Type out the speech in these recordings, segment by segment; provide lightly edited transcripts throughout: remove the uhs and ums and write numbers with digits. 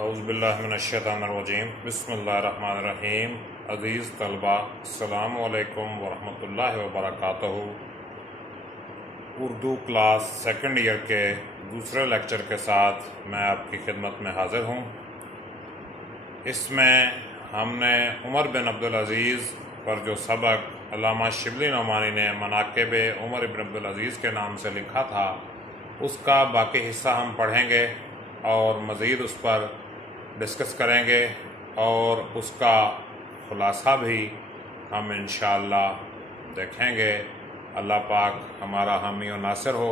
اعوذ باللہ من الشیطان الرجیم بسم اللہ الرحمن الرحیم۔ عزیز طلبہ، السلام علیکم ورحمۃ اللہ وبرکاتہ۔ اردو کلاس سیکنڈ ایئر کے دوسرے لیکچر کے ساتھ میں آپ کی خدمت میں حاضر ہوں۔ اس میں ہم نے عمر بن عبدالعزیز پر جو سبق علامہ شبلی نعمانی نے مناقب عمر بن عبدالعزیز کے نام سے لکھا تھا، اس کا باقی حصہ ہم پڑھیں گے اور مزید اس پر ڈسکس کریں گے، اور اس کا خلاصہ بھی ہم انشاءاللہ دیکھیں گے۔ اللہ پاک ہمارا حامی و ناصر ہو،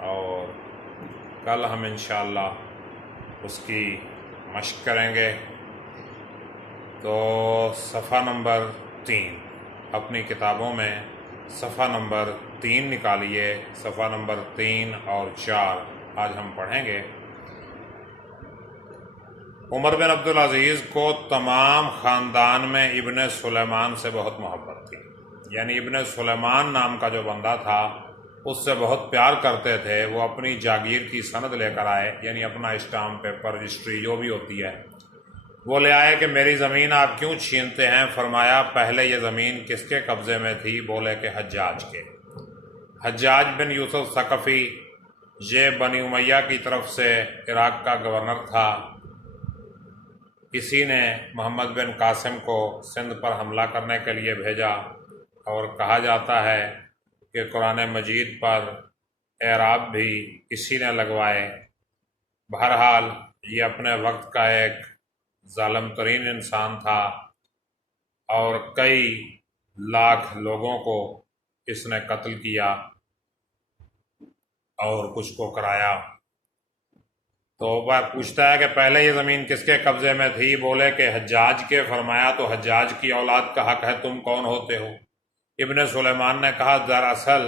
اور کل ہم انشاءاللہ اس کی مشق کریں گے۔ تو صفحہ نمبر 3 اپنی کتابوں میں صفحہ نمبر 3 نکالیے۔ صفحہ نمبر 3 اور 4 آج ہم پڑھیں گے۔ عمر بن عبدالعزیز کو تمام خاندان میں ابن سلیمان سے بہت محبت تھی، یعنی ابن سلیمان نام کا جو بندہ تھا اس سے بہت پیار کرتے تھے۔ وہ اپنی جاگیر کی سند لے کر آئے، یعنی اپنا اسٹامپ پیپر رجسٹری جو بھی ہوتی ہے وہ لے آئے کہ میری زمین آپ کیوں چھینتے ہیں؟ فرمایا پہلے یہ زمین کس کے قبضے میں تھی؟ بولے کہ حجاج کے۔ حجاج بن یوسف ثقفی یہ بنی امیہ کی طرف سے عراق کا گورنر تھا۔ اسی نے محمد بن قاسم کو سندھ پر حملہ کرنے کے لیے بھیجا، اور کہا جاتا ہے کہ قرآن مجید پر اعراب بھی اسی نے لگوائے۔ بہرحال یہ اپنے وقت کا ایک ظالم ترین انسان تھا، اور کئی لاکھ لوگوں کو اس نے قتل کیا اور کچھ کو کرایا۔ تو وہ پوچھتا ہے کہ پہلے یہ زمین کس کے قبضے میں تھی؟ بولے کہ حجاج کے۔ فرمایا تو حجاج کی اولاد کا حق ہے، تم کون ہوتے ہو؟ ابن سلیمان نے کہا دراصل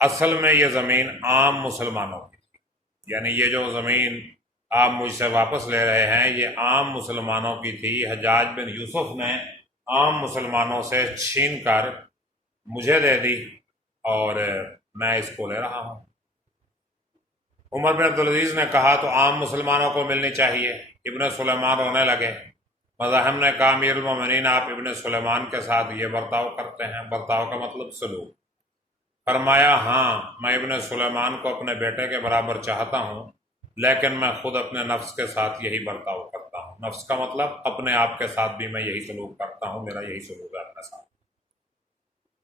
اصل میں یہ زمین عام مسلمانوں کی تھی، یعنی یہ جو زمین آپ مجھ سے واپس لے رہے ہیں یہ عام مسلمانوں کی تھی۔ حجاج بن یوسف نے عام مسلمانوں سے چھین کر مجھے دے دی، اور میں اس کو لے رہا ہوں۔ عمر بن عبدالعزیز نے کہا تو عام مسلمانوں کو ملنی چاہیے۔ ابن سلیمان رونے لگے۔ مزاحم نے کہا امیر المومنین، آپ ابن سلیمان کے ساتھ یہ برتاؤ کرتے ہیں؟ برتاؤ کا مطلب سلوک۔ فرمایا ہاں، میں ابن سلیمان کو اپنے بیٹے کے برابر چاہتا ہوں، لیکن میں خود اپنے نفس کے ساتھ یہی برتاؤ کرتا ہوں۔ نفس کا مطلب اپنے آپ کے ساتھ بھی میں یہی سلوک کرتا ہوں، میرا یہی سلوک ہے اپنے ساتھ۔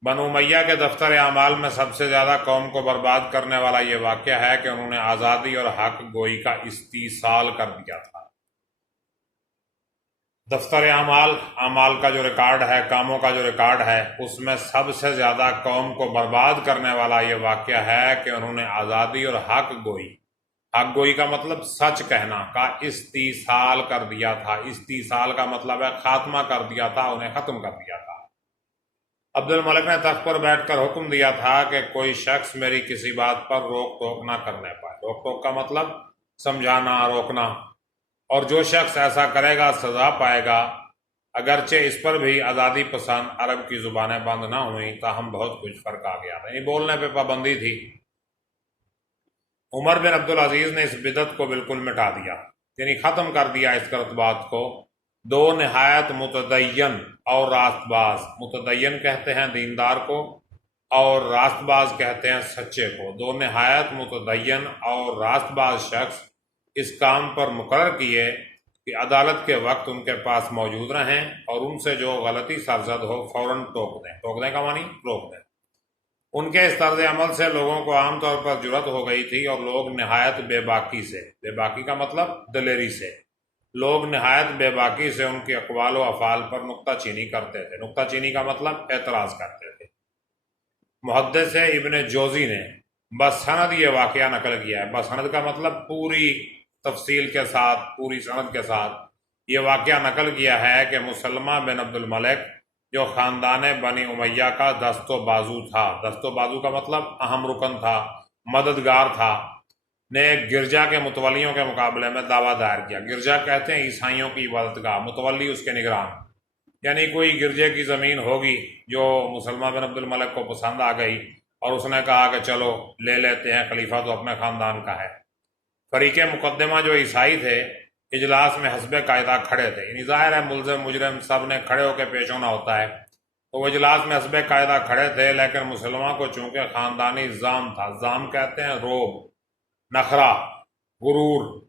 بنو امیہ کے دفتر اعمال میں سب سے زیادہ قوم کو برباد کرنے والا یہ واقعہ ہے کہ انہوں نے آزادی اور حق گوئی کا استیصال کر دیا تھا۔ دفتر اعمال کا جو ریکارڈ ہے، کاموں کا جو ریکارڈ ہے، اس میں سب سے زیادہ قوم کو برباد کرنے والا یہ واقعہ ہے کہ انہوں نے آزادی اور حق گوئی کا مطلب سچ کہنا کا استیصال کر دیا تھا۔ استیصال کا مطلب ہے خاتمہ کر دیا تھا، انہیں ختم کر دیا تھا۔ عبد الملک نے تخت پر بیٹھ کر حکم دیا تھا کہ کوئی شخص میری کسی بات پر روک ٹوک نہ کرنے پائے۔ روک ٹوک کا مطلب سمجھانا، روکنا، اور جو شخص ایسا کرے گا سزا پائے گا۔ اگرچہ اس پر بھی آزادی پسند عرب کی زبانیں بند نہ ہوئیں، تاہم بہت کچھ فرق آ گیا، یعنی بولنے پہ پابندی تھی۔ عمر بن عبدالعزیز نے اس بدعت کو بالکل مٹا دیا، یعنی ختم کر دیا اس کرتبات کو۔ دو نہایت متدین اور راست باز، متدین کہتے ہیں دیندار کو، اور راست باز کہتے ہیں سچے کو۔ دو نہایت متدین اور راست باز شخص اس کام پر مقرر کیے کہ عدالت کے وقت ان کے پاس موجود رہیں، اور ان سے جو غلطی سرزد ہو فوراً ٹوک دیں۔ ٹوک دیں کا معنی روک دیں۔ ان کے اس طرز عمل سے لوگوں کو عام طور پر جرأت ہو گئی تھی، اور لوگ نہایت بے باکی سے، بے باکی کا مطلب دلیری سے، لوگ نہایت بے باکی سے ان کے اقوال و افعال پر نکتہ چینی کرتے تھے۔ نکتہ چینی کا مطلب اعتراض کرتے تھے۔ محدث ابن جوزی نے بسند یہ واقعہ نقل کیا ہے۔ بسند کا مطلب پوری تفصیل کے ساتھ، پوری سند کے ساتھ یہ واقعہ نقل کیا ہے کہ مسلمہ بن عبد الملک جو خاندان بنی امیہ کا دست و بازو تھا، دست و بازو کا مطلب اہم رکن تھا، مددگار تھا، نے گرجا کے متولیوں کے مقابلے میں دعویٰ دائر کیا۔ گرجا کہتے ہیں عیسائیوں کی عبادت گاہ، متولی اس کے نگران، یعنی کوئی گرجے کی زمین ہوگی جو مسلمہ بن عبد الملک کو پسند آ گئی، اور اس نے کہا کہ چلو لے لیتے ہیں، خلیفہ تو اپنے خاندان کا ہے۔ فریق مقدمہ جو عیسائی تھے، اجلاس میں حسب قاعدہ کھڑے تھے، یعنی ظاہر ہے ملزم مجرم سب نے کھڑے ہو کے پیش ہونا ہوتا ہے، تو وہ اجلاس میں حسب قاعدہ کھڑے تھے، لیکن مسلمان کو چونکہ خاندانی زام تھا، زام کہتے ہیں روب، نخرہ، غرور،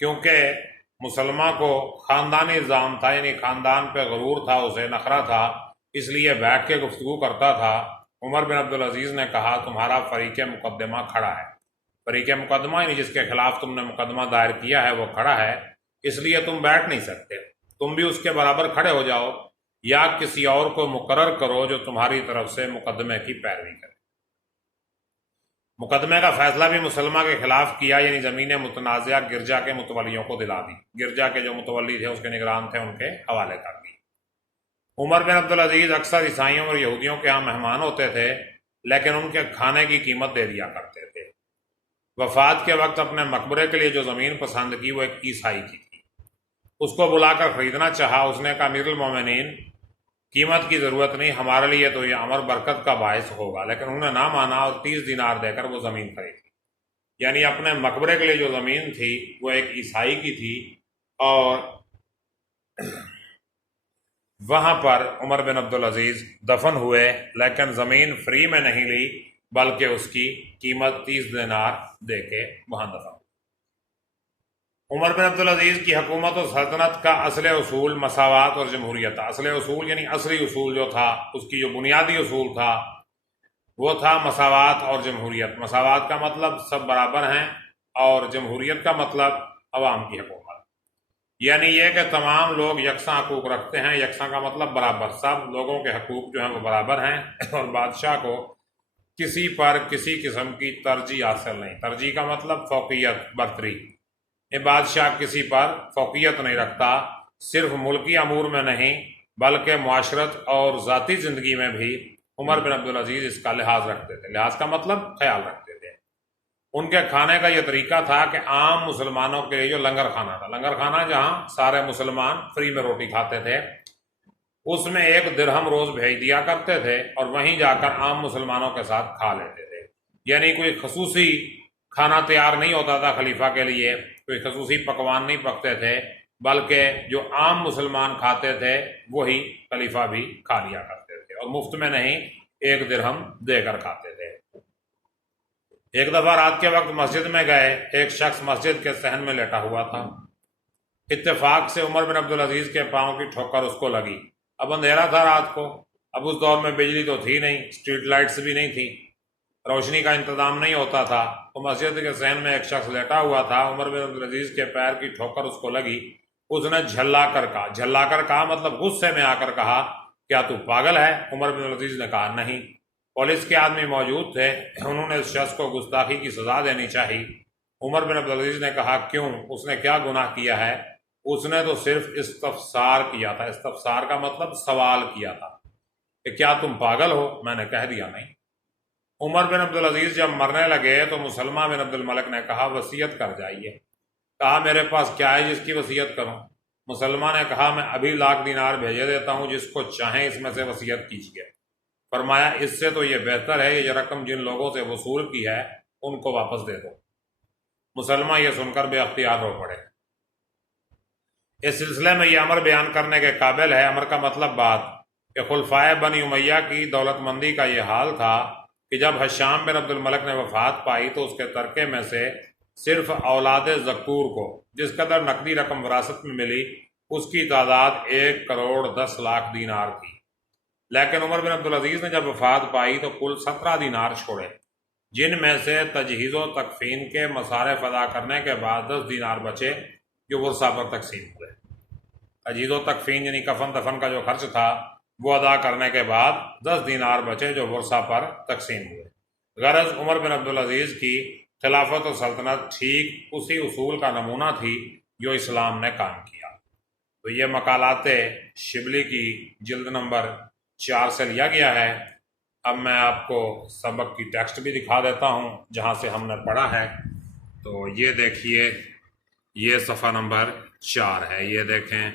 کیونکہ مسلمان کو خاندانی زام تھا، یعنی خاندان پہ غرور تھا، اسے نخرہ تھا، اس لیے بیٹھ کے گفتگو کرتا تھا۔ عمر بن عبدالعزیز نے کہا تمہارا فریق مقدمہ کھڑا ہے، فریق مقدمہ یعنی جس کے خلاف تم نے مقدمہ دائر کیا ہے وہ کھڑا ہے، اس لیے تم بیٹھ نہیں سکتے، تم بھی اس کے برابر کھڑے ہو جاؤ یا کسی اور کو مقرر کرو جو تمہاری طرف سے مقدمے کی پیروی کرے۔ مقدمے کا فیصلہ بھی مسلمہ کے خلاف کیا، یعنی زمین متنازعہ گرجا کے متولیوں کو دلا دی، گرجا کے جو متولی تھے اس کے نگران تھے ان کے حوالے کر دی۔ عمر بن عبدالعزیز اکثر عیسائیوں اور یہودیوں کے ہاں مہمان ہوتے تھے، لیکن ان کے کھانے کی قیمت دے دیا کرتے تھے۔ وفات کے وقت اپنے مقبرے کے لیے جو زمین پسند کی وہ ایک عیسائی کی تھی، اس کو بلا کر خریدنا چاہا، اس نے کہا امیر المومنین قیمت کی ضرورت نہیں، ہمارے لیے تو یہ امر برکت کا باعث ہوگا، لیکن انہوں نے نہ مانا اور 30 دینار دے کر وہ زمین خریدی۔ یعنی اپنے مقبرے کے لیے جو زمین تھی وہ ایک عیسائی کی تھی، اور وہاں پر عمر بن عبدالعزیز دفن ہوئے، لیکن زمین فری میں نہیں لی بلکہ اس کی قیمت 30 دینار دے کے وہاں دفن ہوئے۔ عمر بن عبدالعزیز کی حکومت و سلطنت کا اصل اصول مساوات اور جمہوریت تھا۔ اصل اصول یعنی اصلی اصول جو تھا، اس کی جو بنیادی اصول تھا وہ تھا مساوات اور جمہوریت۔ مساوات کا مطلب سب برابر ہیں، اور جمہوریت کا مطلب عوام کی حکومت، یعنی یہ کہ تمام لوگ یکساں حقوق رکھتے ہیں۔ یکساں کا مطلب برابر، سب لوگوں کے حقوق جو ہیں وہ برابر ہیں، اور بادشاہ کو کسی پر کسی قسم کی ترجیح حاصل نہیں۔ ترجیح کا مطلب فوقیت، برتری۔ یہ بادشاہ کسی پر فوقیت نہیں رکھتا، صرف ملکی امور میں نہیں بلکہ معاشرت اور ذاتی زندگی میں بھی عمر بن عبدالعزیز اس کا لحاظ رکھتے تھے۔ لحاظ کا مطلب خیال رکھتے تھے۔ ان کے کھانے کا یہ طریقہ تھا کہ عام مسلمانوں کے لیے جو لنگر کھانا تھا، لنگر کھانا جہاں سارے مسلمان فری میں روٹی کھاتے تھے، اس میں 1 درہم روز بھیج دیا کرتے تھے، اور وہیں جا کر عام مسلمانوں کے ساتھ کھا لیتے تھے۔ یعنی کوئی خصوصی کھانا تیار نہیں ہوتا تھا خلیفہ کے لیے، کوئی خصوصی پکوان نہیں پکتے تھے، بلکہ جو عام مسلمان کھاتے تھے وہی خلیفہ بھی کھا لیا کرتے تھے، اور مفت میں نہیں، 1 درہم دے کر کھاتے تھے۔ ایک دفعہ رات کے وقت مسجد میں گئے، ایک شخص مسجد کے صحن میں لیٹا ہوا تھا۔ اتفاق سے عمر بن عبدالعزیز کے پاؤں کی ٹھوکر اس کو لگی۔ اب اندھیرا تھا رات کو، اب اس دور میں بجلی تو تھی نہیں، اسٹریٹ لائٹس بھی نہیں تھی، روشنی کا انتظام نہیں ہوتا تھا، تو مسجد کے صحن میں ایک شخص لیٹا ہوا تھا۔ عمر بن عبدالعزیز کے پیر کی ٹھوکر اس کو لگی، اس نے جھلا کر کہا، جھلا کر کہا مطلب غصے میں آ کر کہا، کیا تو پاگل ہے؟ عمر بن عبدالعزیز نے کہا نہیں۔ پولیس کے آدمی موجود تھے، انہوں نے اس شخص کو گستاخی کی سزا دینی چاہیے۔ عمر بن عبدالعزیز نے کہا کیوں؟ اس نے کیا گناہ کیا ہے؟ اس نے تو صرف استفسار کیا تھا۔ استفسار کا مطلب سوال کیا تھا کہ کیا تم پاگل ہو؟ میں نے کہہ دیا نہیں۔ عمر بن عبدالعزیز جب مرنے لگے تو مسلمہ بن عبد الملک نے کہا وصیت کر جائیے۔ کہا میرے پاس کیا ہے جس کی وصیت کروں؟ مسلمہ نے کہا میں ابھی 1,00,000 دینار بھیجے دیتا ہوں، جس کو چاہیں اس میں سے وصیت کیجیے۔ فرمایا اس سے تو یہ بہتر ہے یہ رقم جن لوگوں سے وصول کی ہے ان کو واپس دے دو۔ مسلمہ یہ سن کر بے اختیار رو پڑے۔ اس سلسلے میں یہ امر بیان کرنے کے قابل ہے، امر کا مطلب بات، کہ خلفائے بنی امیہ کی دولت مندی کا یہ حال تھا کہ جب حشام بن عبد الملک نے وفات پائی تو اس کے ترکے میں سے صرف اولاد ذکور کو جس قدر نقدی رقم وراثت میں ملی اس کی تعداد 1,10,00,000 دینار تھی، لیکن عمر بن عبدالعزیز نے جب وفات پائی تو کل 17 دینار چھوڑے، جن میں سے تجہیز و تکفین کے مصارف ادا کرنے کے بعد 10 دینار بچے جو ورثہ پر تقسیم ہوئے۔ تجہیز و تکفین یعنی کفن دفن کا جو خرچ تھا وہ ادا کرنے کے بعد 10 دینار بچے جو ورثہ پر تقسیم ہوئے۔ غرض عمر بن عبدالعزیز کی خلافت و سلطنت ٹھیک اسی اصول کا نمونہ تھی جو اسلام نے قائم کیا۔ تو یہ مقالات شبلی کی جلد نمبر 4 سے لیا گیا ہے۔ اب میں آپ کو سبق کی ٹیکسٹ بھی دکھا دیتا ہوں جہاں سے ہم نے پڑھا ہے۔ تو یہ دیکھیے، یہ صفحہ نمبر 4 ہے، یہ دیکھیں،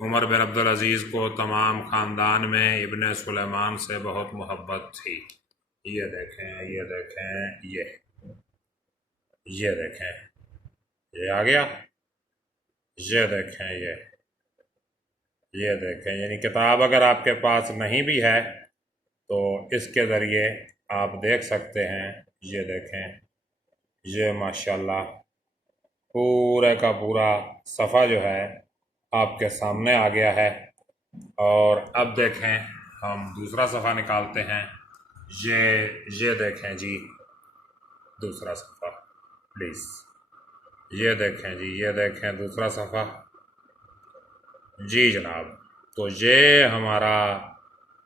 عمر بن عبدالعزیز کو تمام خاندان میں ابن سلیمان سے بہت محبت تھی۔ یہ دیکھیں، یہ دیکھیں، یہ دیکھیں، یہ آ گیا۔ یہ دیکھیں یہ دیکھیں، یعنی کتاب اگر آپ کے پاس نہیں بھی ہے تو اس کے ذریعے آپ دیکھ سکتے ہیں۔ یہ دیکھیں، یہ ماشاءاللہ پورے کا پورا صفحہ جو ہے آپ کے سامنے آ گیا ہے۔ اور اب دیکھیں ہم دوسرا صفحہ نکالتے ہیں۔ یہ دیکھیں جی دوسرا صفحہ، پلیز یہ دیکھیں جی، یہ دیکھیں دوسرا صفحہ۔ جی جناب، تو یہ ہمارا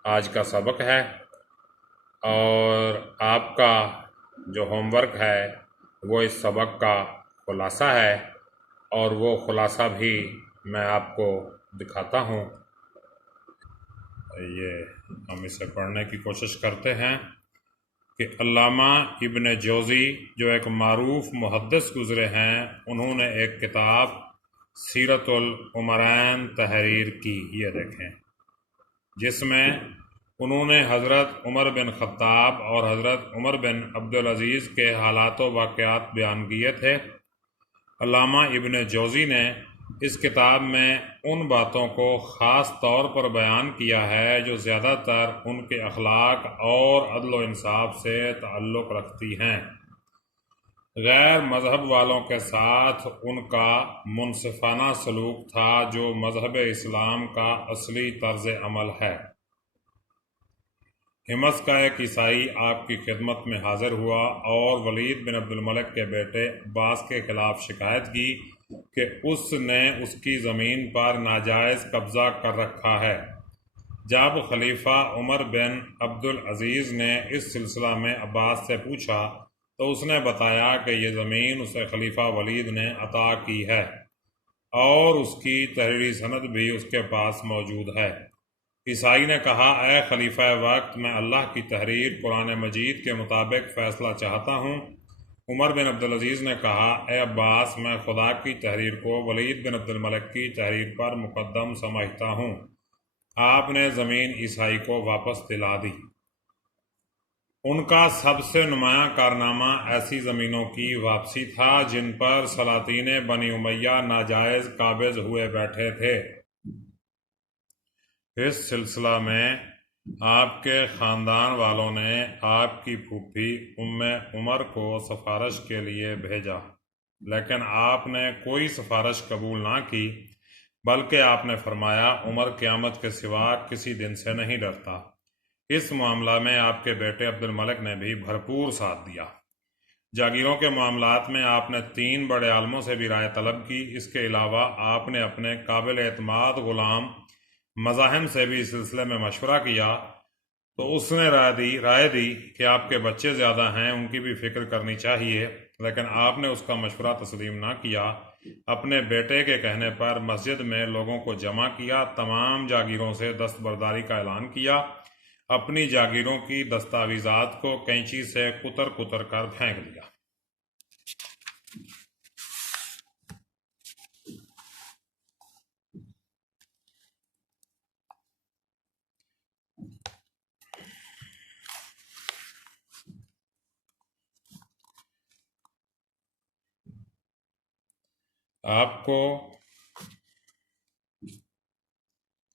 آج کا سبق ہے، اور آپ کا جو ہوم ورک ہے وہ اس سبق کا خلاصہ ہے، اور وہ خلاصہ بھی میں آپ کو دکھاتا ہوں۔ یہ ہم اسے پڑھنے کی کوشش کرتے ہیں کہ علامہ ابن جوزی جو ایک معروف محدث گزرے ہیں، انہوں نے ایک کتاب سیرت العمرین تحریر کی، یہ دیکھیں، جس میں انہوں نے حضرت عمر بن خطاب اور حضرت عمر بن عبدالعزیز کے حالات و واقعات بیان کیے تھے۔ علامہ ابن جوزی نے اس کتاب میں ان باتوں کو خاص طور پر بیان کیا ہے جو زیادہ تر ان کے اخلاق اور عدل و انصاف سے تعلق رکھتی ہیں۔ غیر مذہب والوں کے ساتھ ان کا منصفانہ سلوک تھا، جو مذہب اسلام کا اصلی طرز عمل ہے۔ حمص کا ایک عیسائی آپ کی خدمت میں حاضر ہوا اور ولید بن عبد الملک کے بیٹے عباس کے خلاف شکایت کی کہ اس نے اس کی زمین پر ناجائز قبضہ کر رکھا ہے۔ جب خلیفہ عمر بن عبدالعزیز نے اس سلسلہ میں عباس سے پوچھا تو اس نے بتایا کہ یہ زمین اسے خلیفہ ولید نے عطا کی ہے، اور اس کی تحریری سند بھی اس کے پاس موجود ہے۔ عیسائی نے کہا، اے خلیفہ وقت، میں اللہ کی تحریر قرآن مجید کے مطابق فیصلہ چاہتا ہوں۔ عمر بن عبدالعزیز نے کہا، اے عباس، میں خدا کی تحریر کو ولید بن عبد الملک کی تحریر پر مقدم سمجھتا ہوں۔ آپ نے زمین عیسائی کو واپس دلا دی۔ ان کا سب سے نمایاں کارنامہ ایسی زمینوں کی واپسی تھا جن پر سلاطین بنی امیہ ناجائز قابض ہوئے بیٹھے تھے۔ اس سلسلہ میں آپ کے خاندان والوں نے آپ کی پھوپھی ام عمر کو سفارش کے لیے بھیجا، لیکن آپ نے کوئی سفارش قبول نہ کی، بلکہ آپ نے فرمایا، عمر قیامت کے سوا کسی دن سے نہیں ڈرتا۔ اس معاملہ میں آپ کے بیٹے عبد الملک نے بھی بھرپور ساتھ دیا۔ جاگیروں کے معاملات میں آپ نے 3 بڑے عالموں سے بھی رائے طلب کی۔ اس کے علاوہ آپ نے اپنے قابل اعتماد غلام مزاحم سے بھی اس سلسلے میں مشورہ کیا، تو اس نے رائے دی کہ آپ کے بچے زیادہ ہیں، ان کی بھی فکر کرنی چاہیے، لیکن آپ نے اس کا مشورہ تسلیم نہ کیا۔ اپنے بیٹے کے کہنے پر مسجد میں لوگوں کو جمع کیا، تمام جاگیروں سے دستبرداری کا اعلان کیا، اپنی جاگیروں کی دستاویزات کو کینچی سے کتر کتر کر پھینک دیا۔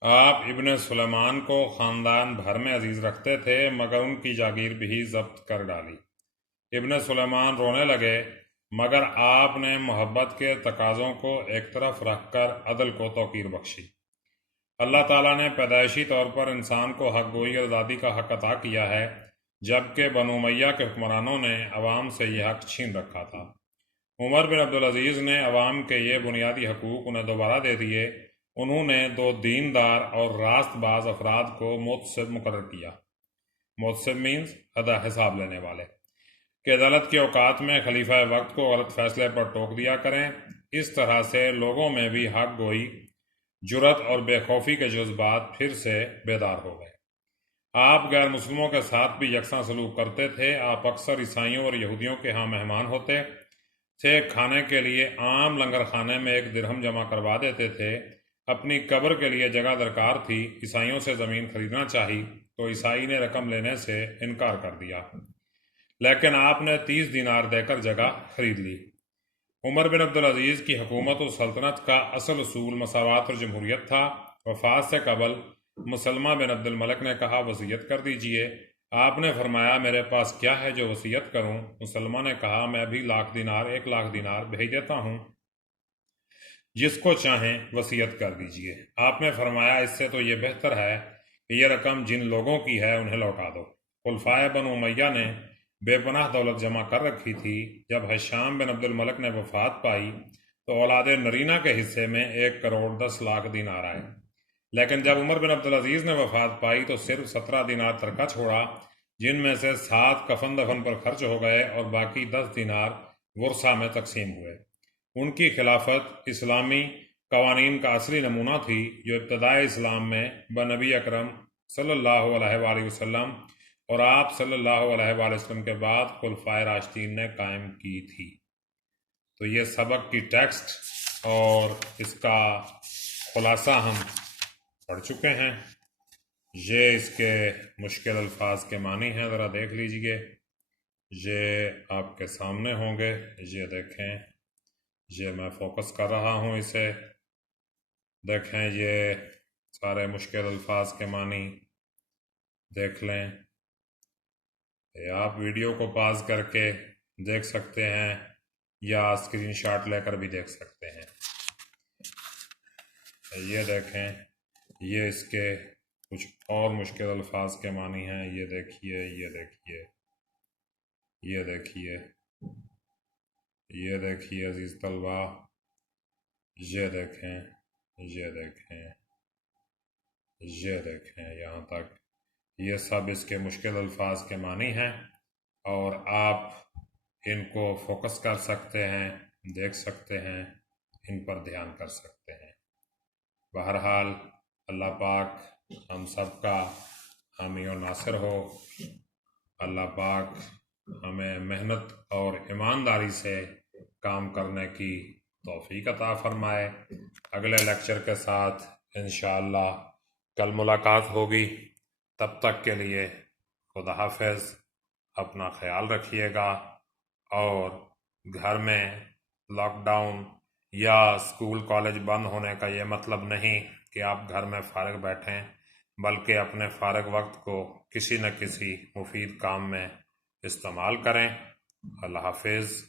آپ ابن سلیمان کو خاندان بھر میں عزیز رکھتے تھے، مگر ان کی جاگیر بھی ضبط کر ڈالی۔ ابن سلیمان رونے لگے، مگر آپ نے محبت کے تقاضوں کو ایک طرف رکھ کر عدل کو توقیر بخشی۔ اللہ تعالیٰ نے پیدائشی طور پر انسان کو حق گوئی اور آزادی کا حق عطا کیا ہے، جبکہ بنو امیہ کے حکمرانوں نے عوام سے یہ حق چھین رکھا تھا۔ عمر بن عبدالعزیز نے عوام کے یہ بنیادی حقوق انہیں دوبارہ دے دیے۔ انہوں نے 2 دیندار اور راست باز افراد کو محتسب مقرر کیا۔ محتسب مینز ادا حساب لینے والے، کہ عدالت کے اوقات میں خلیفہ وقت کو غلط فیصلے پر ٹوک دیا کریں۔ اس طرح سے لوگوں میں بھی حق گوئی، جرأت اور بے خوفی کے جذبات پھر سے بیدار ہو گئے۔ آپ غیر مسلموں کے ساتھ بھی یکساں سلوک کرتے تھے۔ آپ اکثر عیسائیوں اور یہودیوں کے ہاں مہمان ہوتے تھے، کھانے کے لیے عام لنگر خانے میں 1 درہم جمع کروا دیتے تھے۔ اپنی قبر کے لیے جگہ درکار تھی، عیسائیوں سے زمین خریدنا چاہی تو عیسائی نے رقم لینے سے انکار کر دیا، لیکن آپ نے 30 دینار دے کر جگہ خرید لی۔ عمر بن عبدالعزیز کی حکومت و سلطنت کا اصل اصول مساوات اور جمہوریت تھا۔ وفات سے قبل مسلمہ بن عبد الملک نے کہا وصیت کر دیجئے۔ آپ نے فرمایا میرے پاس کیا ہے جو وصیت کروں؟ مسلمہ نے کہا میں بھی 1,00,000 دینار بھیج دیتا ہوں، جس کو چاہیں وصیت کر دیجئے۔ آپ نے فرمایا اس سے تو یہ بہتر ہے کہ یہ رقم جن لوگوں کی ہے انہیں لوٹا دو۔ خلفائے بنو امیہ نے بے پناہ دولت جمع کر رکھی تھی۔ جب ہشام بن عبد الملک نے وفات پائی تو اولاد نرینہ کے حصے میں 1,10,00,000 دینار آئے، لیکن جب عمر بن عبدالعزیز نے وفات پائی تو صرف 17 دینار ترکہ چھوڑا، جن میں سے 7 کفن دفن پر خرچ ہو گئے اور باقی 10 دینار ورثہ میں تقسیم ہوئے۔ ان کی خلافت اسلامی قوانین کا اصلی نمونہ تھی جو ابتدائے اسلام میں بنبی اکرم صلی اللہ علیہ وآلہ وسلم اور آپ صلی اللہ علیہ وآلہ وسلم کے بعد خلفائے راشدین نے قائم کی تھی۔ تو یہ سبق کی ٹیکسٹ اور اس کا خلاصہ ہم پڑھ چکے ہیں۔ یہ اس کے مشکل الفاظ کے معنی ہیں، ذرا دیکھ لیجئے، یہ آپ کے سامنے ہوں گے۔ یہ دیکھیں، یہ میں فوکس کر رہا ہوں اسے، دیکھیں یہ سارے مشکل الفاظ کے معنی دیکھ لیں۔ یہ آپ ویڈیو کو پاز کر کے دیکھ سکتے ہیں یا اسکرین شاٹ لے کر بھی دیکھ سکتے ہیں۔ یہ دیکھیں، یہ اس کے کچھ اور مشکل الفاظ کے معنی ہیں۔ یہ دیکھیے، یہ دیکھیے، یہ دیکھیے، یہ دیکھیے عزیز طلبہ، یہ دیکھیں، یہ دیکھیں، یہ دیکھیں، یہاں تک یہ سب اس کے مشکل الفاظ کے معنی ہیں، اور آپ ان کو فوکس کر سکتے ہیں، دیکھ سکتے ہیں، ان پر دھیان کر سکتے ہیں۔ بہرحال اللہ پاک ہم سب کا حامی و ناصر ہو۔ اللہ پاک ہمیں محنت اور ایمانداری سے کام کرنے کی توفیق عطا فرمائے۔ اگلے لیکچر کے ساتھ انشاءاللہ کل ملاقات ہوگی۔ تب تک کے لیے خدا حافظ، اپنا خیال رکھیے گا، اور گھر میں لاک ڈاؤن یا اسکول کالج بند ہونے کا یہ مطلب نہیں کہ آپ گھر میں فارغ بیٹھیں، بلکہ اپنے فارغ وقت کو کسی نہ کسی مفید کام میں استعمال کریں۔ اللہ حافظ۔